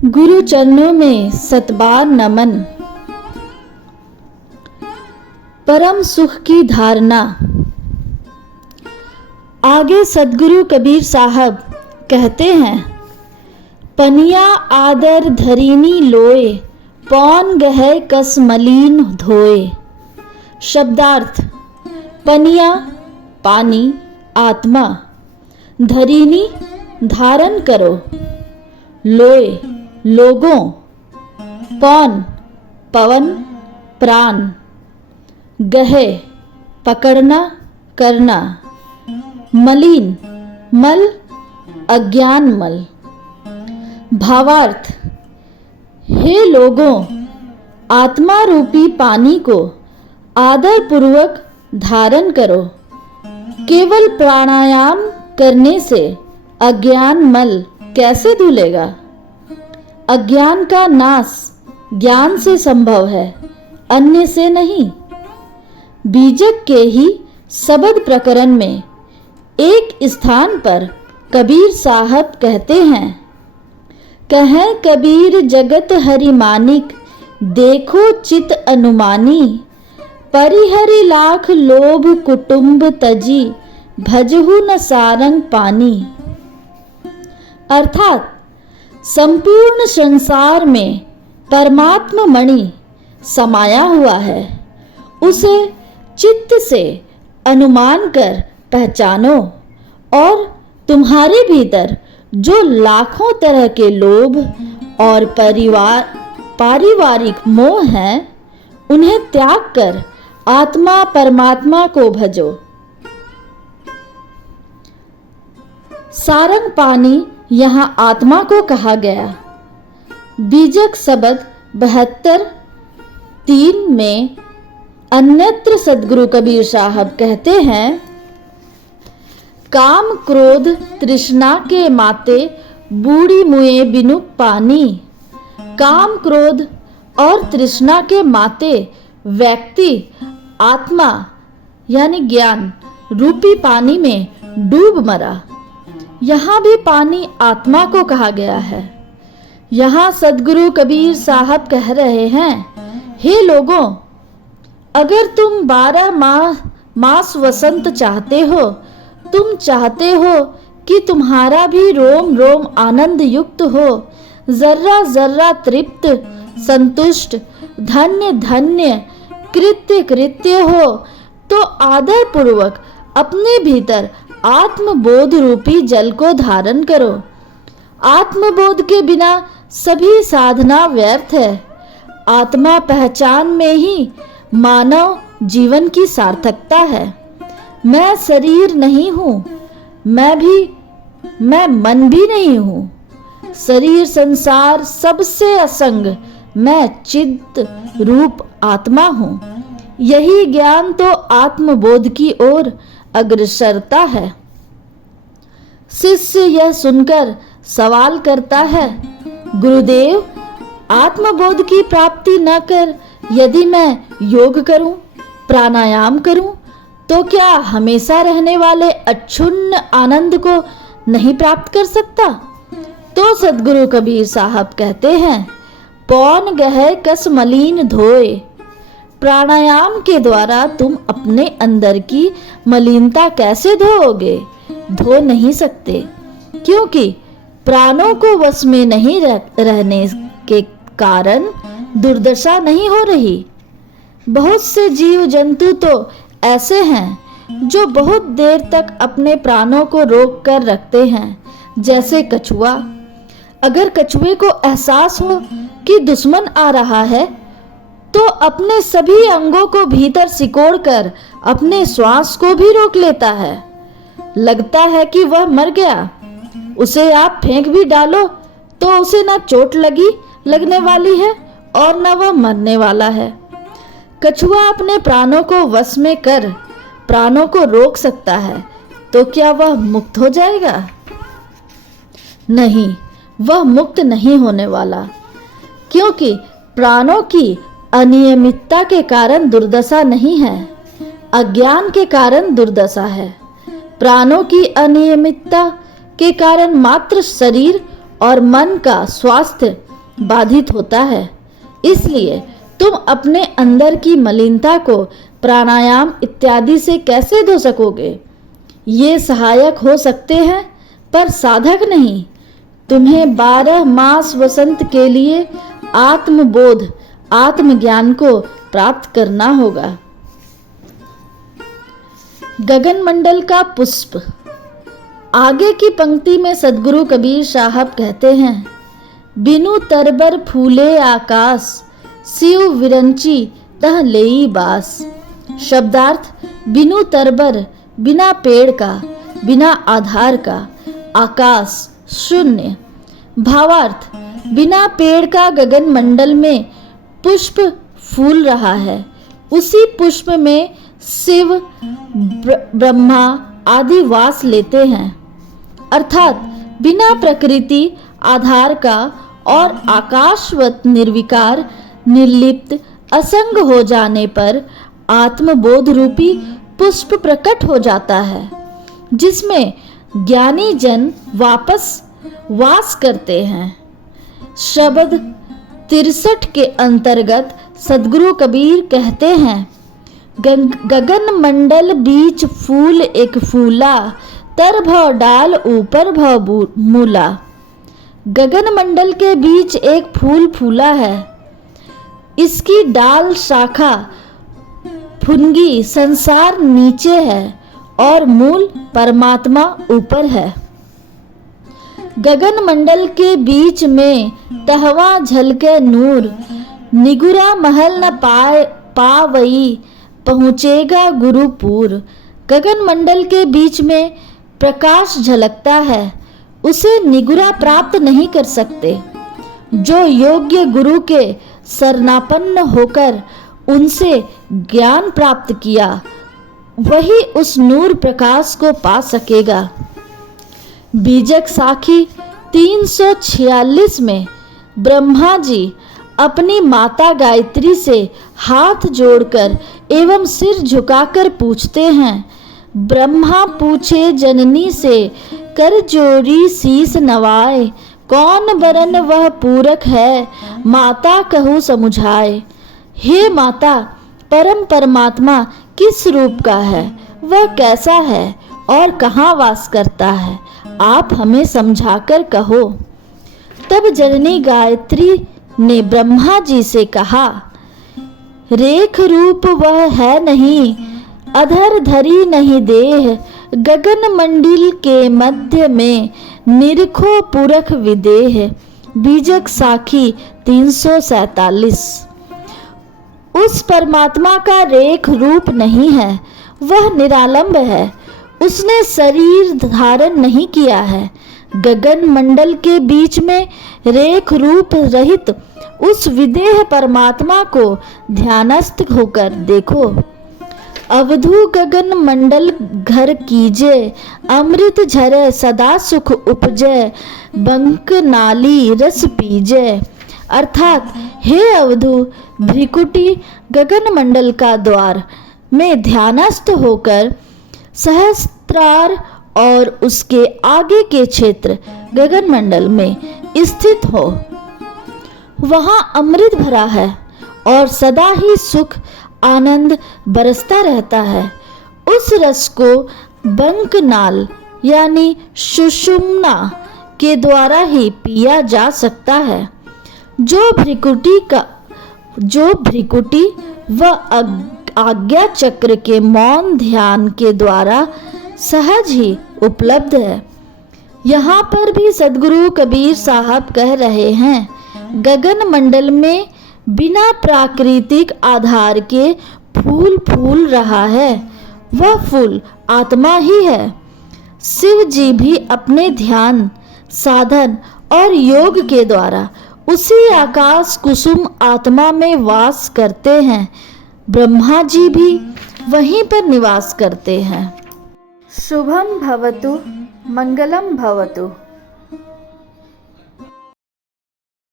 गुरु चरणों में सतबार नमन। परम सुख की धारणा। आगे सदगुरु कबीर साहब कहते हैं, पनिया आदर धरीनी लोए, पौन गहे कस मलीन धोए। शब्दार्थ। पनिया पानी आत्मा, धरीनी धारण करो, लोए लोगों, पौन पवन प्राण, गहे पकड़ना करना, मलीन मल अज्ञान मल। भावार्थ। हे लोगों, आत्मा रूपी पानी को आदर पूर्वक धारण करो। केवल प्राणायाम करने से अज्ञान मल कैसे धुलेगा? अज्ञान का नाश ज्ञान से संभव है, अन्य से नहीं। बीजक के ही सबद प्रकरण में एक स्थान पर कबीर साहब कहते हैं, कहें कबीर जगत हरि मानिक, देखो चित अनुमानी। परिहरि लाख लोभ कुटुंब तजी, भजहु न सारंग पानी। अर्थात संपूर्ण संसार में परमात्मा मणि समाया हुआ है, उसे चित्त से अनुमान कर पहचानो और तुम्हारे भीतर जो लाखों तरह के लोभ और पारिवारिक मोह हैं, उन्हें त्याग कर आत्मा परमात्मा को भजो। सारंग पानी यहाँ आत्मा को कहा गया। बीजक शब्द 72:3 में अन्यत्र सदगुरु कबीर साहब कहते हैं, काम क्रोध तृष्णा के माते, बूढ़ी मुए बिनु पानी। काम क्रोध और तृष्णा के माते व्यक्ति आत्मा यानी ज्ञान रूपी पानी में डूब मरा। यहाँ भी पानी आत्मा को कहा गया है। यहाँ सदगुरु कबीर साहब कह रहे हैं, हे लोगों, अगर तुम 12 मास वसंत चाहते हो, तुम चाहते हो कि तुम्हारा भी रोम रोम आनंद युक्त हो, जर्रा जर्रा तृप्त संतुष्ट धन्य धन्य कृत्य कृत्य हो, तो आदर पूर्वक अपने भीतर आत्मबोध रूपी जल को धारण करो। आत्मबोध के बिना सभी साधना व्यर्थ है। आत्मा पहचान में ही मानव जीवन की सार्थकता है। मैं शरीर नहीं हूँ, मैं मन भी नहीं हूँ। शरीर संसार सबसे असंग मैं चित्त रूप आत्मा हूँ। यही ज्ञान तो आत्मबोध की ओर अग्रसरता है। शिष्य यह सुनकर सवाल करता है, गुरुदेव, आत्मबोध की प्राप्ति न कर यदि मैं योग करूं, प्राणायाम करूं, तो क्या हमेशा रहने वाले अक्षुण्ण आनंद को नहीं प्राप्त कर सकता? तो सदगुरु कबीर साहब कहते हैं, पौन गहे कस मलीन धोए। प्राणायाम के द्वारा तुम अपने अंदर की मलिनता कैसे धोओगे? धो नहीं सकते, क्योंकि प्राणों को वश में नहीं रहने के कारण दुर्दशा नहीं हो रही। बहुत से जीव जंतु तो ऐसे हैं जो बहुत देर तक अपने प्राणों को रोक कर रखते हैं, जैसे कछुआ। अगर कछुए को एहसास हो कि दुश्मन आ रहा है, तो अपने सभी अंगों को भीतर सिकोड़कर अपने श्वास को भी रोक लेता है। लगता है कि वह मर गया। उसे आप फेंक भी डालो तो उसे ना चोट लगने वाली है और न वह मरने वाला है। कछुआ अपने प्राणों को वश में कर प्राणों को रोक सकता है, तो क्या वह मुक्त हो जाएगा? नहीं, वह मुक्त नहीं होने वाला, क्योंकि प्राणों की अनियमितता के कारण दुर्दशा नहीं है, अज्ञान के कारण दुर्दशा है। प्राणों की अनियमितता के कारण मात्र शरीर और मन का स्वास्थ्य बाधित होता है। इसलिए तुम अपने अंदर की मलिनता को प्राणायाम इत्यादि से कैसे धो सकोगे? ये सहायक हो सकते हैं पर साधक नहीं। तुम्हें 12 मास वसंत के लिए आत्मबोध, आत्मज्ञान को प्राप्त करना होगा। गगन मंडल का पुष्प। आगे की पंक्ति में सदगुरु कबीर साहब कहते हैं, बिनु तरबर फूले आकाश, शिव विरंची तह लेई बास। शब्दार्थ, बिनु तरबर, बिना पेड़ का, बिना आधार का, आकाश शून्य। भावार्थ, बिना पेड़ का गगन मंडल में पुष्प फूल रहा है। उसी पुष्प में शिव, ब्रह्मा आदि वास लेते हैं। अर्थात बिना प्रकृति आधार का और आकाशवत निर्विकार, निर्लिप्त, असंग हो जाने पर आत्मबोध रूपी पुष्प प्रकट हो जाता है, जिसमें ज्ञानी जन वास करते हैं। शब्द 63 के अंतर्गत सदगुरु कबीर कहते हैं, गगन मंडल बीच फूल एक फूला, तर भव डाल ऊपर भव मूला। गगन मंडल के बीच एक फूल फूला है। इसकी डाल, शाखा, फुनगी संसार नीचे है और मूल परमात्मा ऊपर है। गगन मंडल के बीच में तहवा झलके नूर, निगुरा महल न पावई, पहुँचेगा गुरुपुर। गगन मंडल के बीच में प्रकाश झलकता है, उसे निगुरा प्राप्त नहीं कर सकते। जो योग्य गुरु के शरणापन्न होकर उनसे ज्ञान प्राप्त किया, वही उस नूर प्रकाश को पा सकेगा। बीजक साखी 346 में ब्रह्मा जी अपनी माता गायत्री से हाथ जोड़कर एवं सिर झुकाकर पूछते हैं, ब्रह्मा पूछे जननी से, कर जोड़ी शीस नवाए, कौन बरन वह पूरक है, माता कहूँ समुझाए। हे माता, परम परमात्मा किस रूप का है, वह कैसा है और कहाँ वास करता है, आप हमें समझाकर कहो। तब जननी गायत्री ने ब्रह्मा जी से कहा, रेख रूप वह है नहीं, अधर धरी नहीं देह, गगन मंडल के मध्य में निरखो पुरख विदेह। बीजक साखी 347। उस परमात्मा का रेख रूप नहीं है, वह निरालंब है, उसने शरीर धारण नहीं किया है। गगन मंडल के बीच में रेख रूप रहित उस विदेह परमात्मा को ध्यानस्थ होकर देखो। अवधू गगन मंडल घर कीजे, अमृत झरे सदा सुख उपजे, बंक नाली रस पीजे। अर्थात हे अवधू, भ्रिकुटी गगन मंडल का द्वार में ध्यानस्थ होकर सहस्त्रार और उसके आगे के क्षेत्र गगन मंडल में स्थित हो। वहाँ अमृत भरा है और सदा ही सुख आनंद बरसता रहता है। उस रस को बंकनाल यानी सुषुम्ना के द्वारा ही पिया जा सकता है। जो भ्रिकुटी व आज्ञा चक्र के मौन ध्यान के द्वारा सहज ही उपलब्ध है। यहाँ पर भी सदगुरु कबीर साहब कह रहे हैं, गगन मंडल में बिना प्राकृतिक आधार के फूल फूल रहा है, वह फूल आत्मा ही है। शिव जी भी अपने ध्यान, साधन और योग के द्वारा उसी आकाश कुसुम आत्मा में वास करते हैं। ब्रह्मा जी भी वहीं पर निवास करते हैं। शुभम भवतु, मंगलम भवतु।